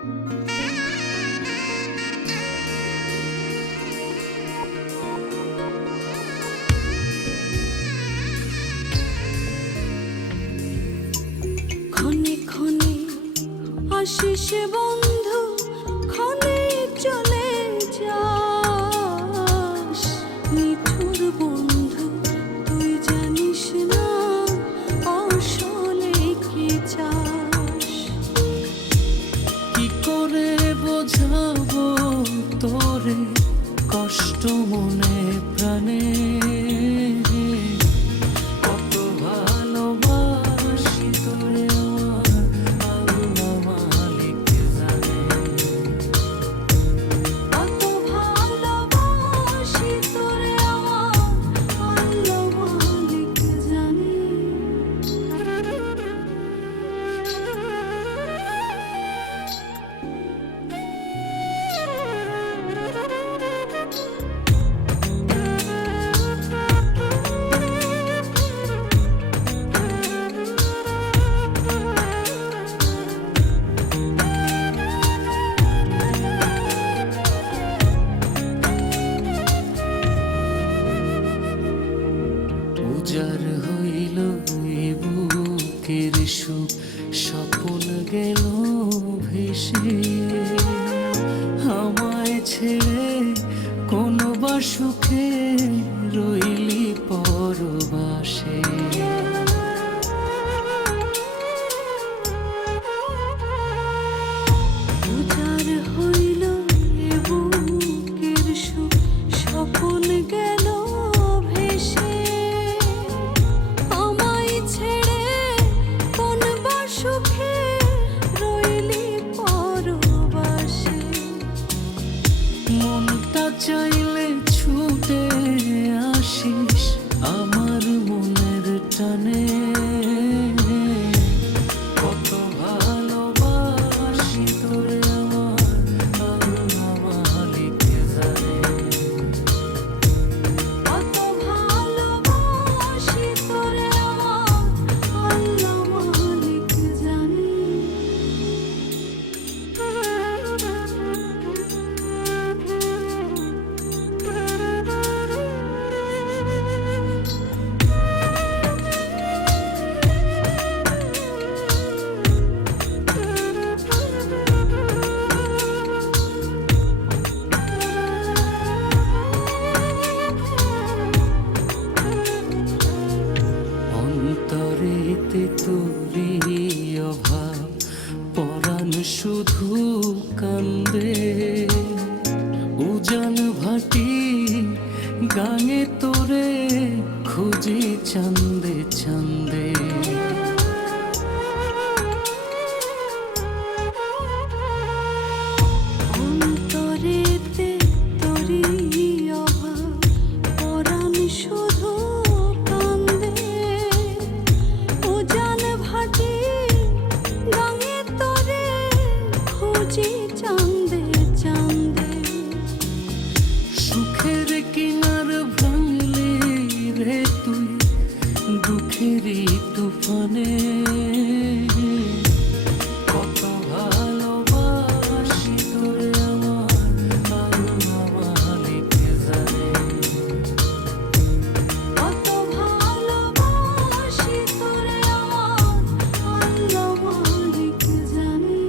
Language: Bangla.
ক্ষণে ক্ষণে আসিস বন্ধু, ক্ষণে চলে যাস। নিঠুর বন্ধু তুই জানিস না আসলে কি চাস। কি করে বোঝাবো তোরে কষ্ট মনে প্রাণে, কত ভালোবাসি তোরে আমার আল্লাহ মালিক জানে। কত ভালোবাসি তোরে আমার আল্লাহ মালিক জানে। উজাড় হইল এই বুকের সুখ, স্বপন গেল ভেসে। আমায় ছেড়ে কোন বা সুখে রইলি পরবাসে। উজাড় হইল এ বুকের সুখ, স্বপন গেল ভেসে। আমায় ছেড়ে কোন বা সুখে রইলি পরবাসে। মনটা চাইলে ছুটে আসিস আমার মনের টানে, কত ভালোবাসি তোরে আমার আল্লাহ মালিক জানে। কত ভালোবাসি তোরে আমার আল্লাহ মালিক জানে। অন্তরেতে তোরি অভাব, পরাণ শুধু কান্দে। উজান ভাটি গাঙে তোরে খুঁজি চান্দে চান্দে। অন্তরেতে তোরি অভাব, পরাণ শুধু কান্দে। উজান ভাটি গাঙে তোরে খুঁজি চান্দে চান্দে। সুখের কিনার ভাঙলি রে তুই দুঃখেরই তুফানে, কত ভালোবাসি তোরে আমার আল্লাহ মালিক জানে। কত ভালোবাসি তোরে আমার আল্লাহ মালিক জানে।